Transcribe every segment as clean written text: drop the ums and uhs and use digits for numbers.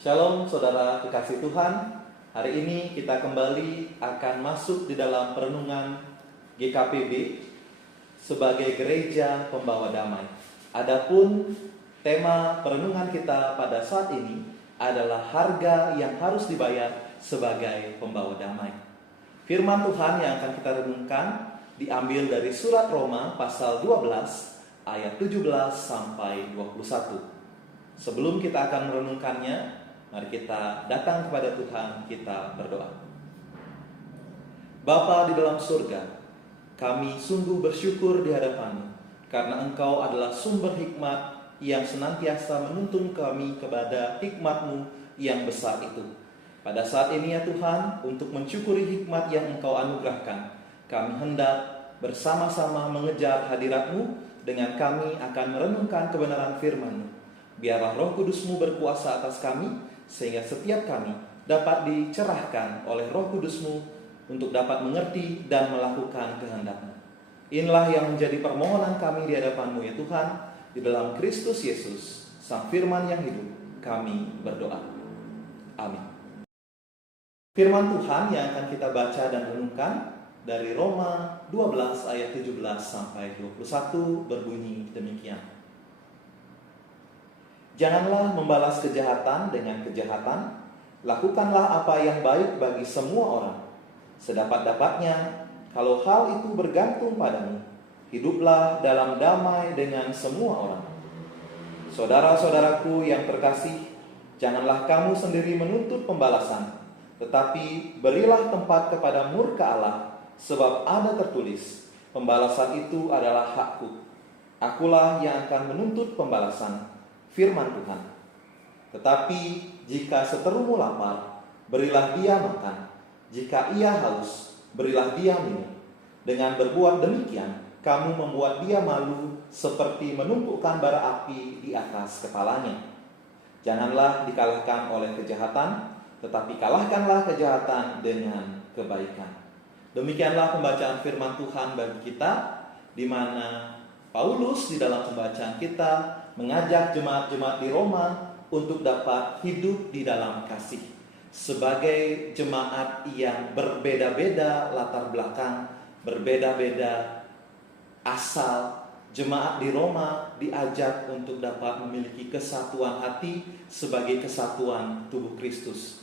Shalom saudara kekasih Tuhan. Hari ini kita kembali akan masuk di dalam perenungan GKPB sebagai gereja pembawa damai. Adapun tema perenungan kita pada saat ini adalah harga yang harus dibayar sebagai pembawa damai. Firman Tuhan yang akan kita renungkan diambil dari surat Roma pasal 12 ayat 17 sampai 21. Sebelum kita akan merenungkannya, mari kita datang kepada Tuhan, kita berdoa. Bapa di dalam surga, kami sungguh bersyukur di hadapan-Mu, karena Engkau adalah sumber hikmat yang senantiasa menuntun kami kepada hikmat-Mu yang besar itu. Pada saat ini ya Tuhan, untuk mensyukuri hikmat yang Engkau anugerahkan, kami hendak bersama-sama mengejar hadirat-Mu, dengan kami akan merenungkan kebenaran firman-Mu. Biarlah Roh Kudus-Mu berkuasa atas kami, sehingga setiap kami dapat dicerahkan oleh Roh Kudus-Mu untuk dapat mengerti dan melakukan kehendak-Mu. Inilah yang menjadi permohonan kami di hadapan-Mu ya Tuhan, di dalam Kristus Yesus, Sang Firman yang hidup, kami berdoa. Amin. Firman Tuhan yang akan kita baca dan renungkan dari Roma 12 ayat 17 sampai 21 berbunyi demikian. Janganlah membalas kejahatan dengan kejahatan, lakukanlah apa yang baik bagi semua orang. Sedapat-dapatnya, kalau hal itu bergantung padamu, hiduplah dalam damai dengan semua orang. Saudara-saudaraku yang terkasih, janganlah kamu sendiri menuntut pembalasan, tetapi berilah tempat kepada murka Allah, sebab ada tertulis, pembalasan itu adalah hakku. Akulah yang akan menuntut pembalasan, firman Tuhan. Tetapi jika seterumu lapar, berilah dia makan. Jika ia haus, berilah dia minum. Dengan berbuat demikian, kamu membuat dia malu seperti menumpukkan bara api di atas kepalanya. Janganlah dikalahkan oleh kejahatan, tetapi kalahkanlah kejahatan dengan kebaikan. Demikianlah pembacaan firman Tuhan bagi kita, di mana Paulus di dalam pembacaan kita mengajak jemaat-jemaat di Roma untuk dapat hidup di dalam kasih. Sebagai jemaat yang berbeda-beda latar belakang, berbeda-beda asal, jemaat di Roma diajak untuk dapat memiliki kesatuan hati sebagai kesatuan tubuh Kristus.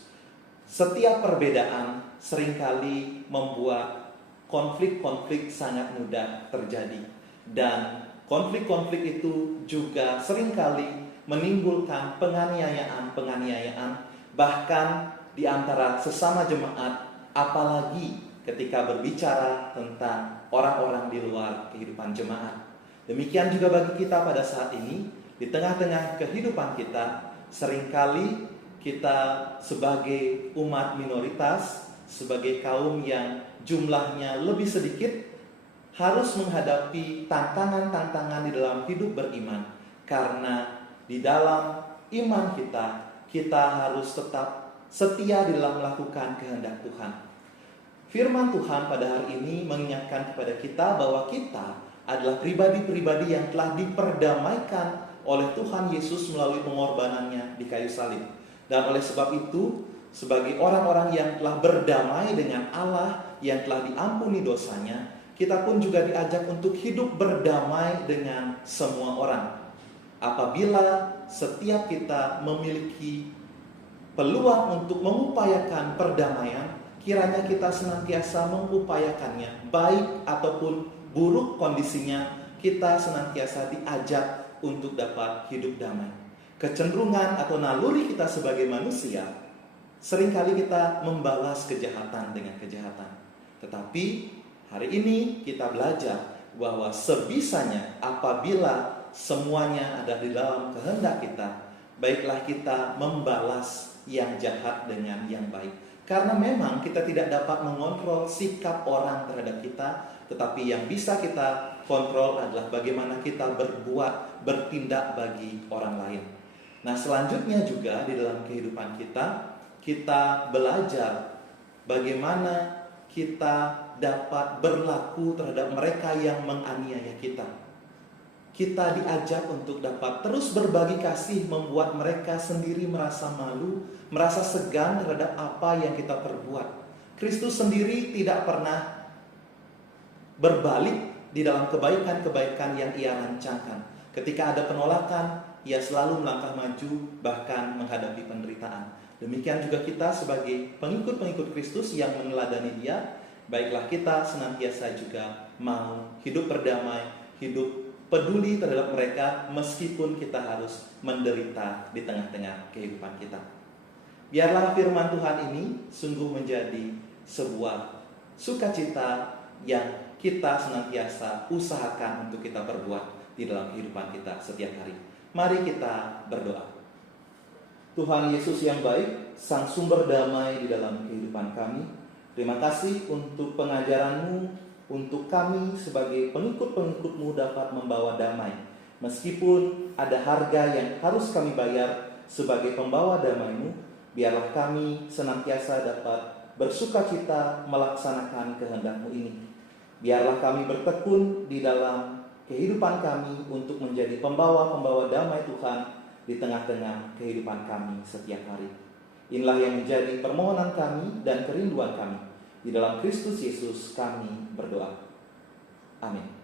Setiap perbedaan seringkali membuat konflik-konflik sangat mudah terjadi, dan konflik-konflik itu juga seringkali menimbulkan penganiayaan, bahkan di antara sesama jemaat, apalagi ketika berbicara tentang orang-orang di luar kehidupan jemaat. Demikian juga bagi kita pada saat ini, di tengah-tengah kehidupan kita, seringkali kita sebagai umat minoritas, sebagai kaum yang jumlahnya lebih sedikit, harus menghadapi tantangan-tantangan di dalam hidup beriman. Karena di dalam iman kita harus tetap setia di dalam melakukan kehendak Tuhan. Firman Tuhan pada hari ini mengingatkan kepada kita bahwa kita adalah pribadi-pribadi yang telah diperdamaikan oleh Tuhan Yesus melalui pengorbanannya di kayu salib. Dan oleh sebab itu, sebagai orang-orang yang telah berdamai dengan Allah, yang telah diampuni dosanya, kita pun juga diajak untuk hidup berdamai dengan semua orang. Apabila setiap kita memiliki peluang untuk mengupayakan perdamaian, kiranya kita senantiasa mengupayakannya, baik ataupun buruk kondisinya, kita senantiasa diajak untuk dapat hidup damai. Kecenderungan atau naluri kita sebagai manusia, seringkali kita membalas kejahatan dengan kejahatan. Tetapi hari ini kita belajar bahwa sebisanya apabila semuanya ada di dalam kehendak kita, baiklah kita membalas yang jahat dengan yang baik. Karena memang kita tidak dapat mengontrol sikap orang terhadap kita, tetapi yang bisa kita kontrol adalah bagaimana kita bertindak bagi orang lain. Nah, selanjutnya juga di dalam kehidupan kita belajar bagaimana kita dapat berlaku terhadap mereka yang menganiaya kita. kita diajak untuk dapat terus berbagi kasih, membuat mereka sendiri merasa malu, merasa segan terhadap apa yang kita perbuat. Kristus sendiri tidak pernah berbalik di dalam kebaikan-kebaikan yang ia rancangkan. Ketika ada penolakan, ia selalu melangkah maju, bahkan menghadapi penderitaan. Demikian juga kita sebagai pengikut-pengikut Kristus yang meneladani dia, baiklah kita senantiasa juga mau hidup berdamai, hidup peduli terhadap mereka meskipun kita harus menderita di tengah-tengah kehidupan kita. Biarlah firman Tuhan ini sungguh menjadi sebuah sukacita yang kita senantiasa usahakan untuk kita perbuat di dalam kehidupan kita setiap hari. Mari kita berdoa. Tuhan Yesus yang baik, Sang sumber damai di dalam kehidupan kami, terima kasih untuk pengajaran-Mu, untuk kami sebagai pengikut-pengikut-Mu dapat membawa damai. Meskipun ada harga yang harus kami bayar sebagai pembawa damai-Mu, biarlah kami senantiasa dapat bersukacita melaksanakan kehendak-Mu ini. Biarlah kami bertekun di dalam kehidupan kami untuk menjadi pembawa-pembawa damai Tuhan di tengah-tengah kehidupan kami setiap hari. Inilah yang menjadi permohonan kami dan kerinduan kami. Di dalam Kristus Yesus kami berdoa. Amin.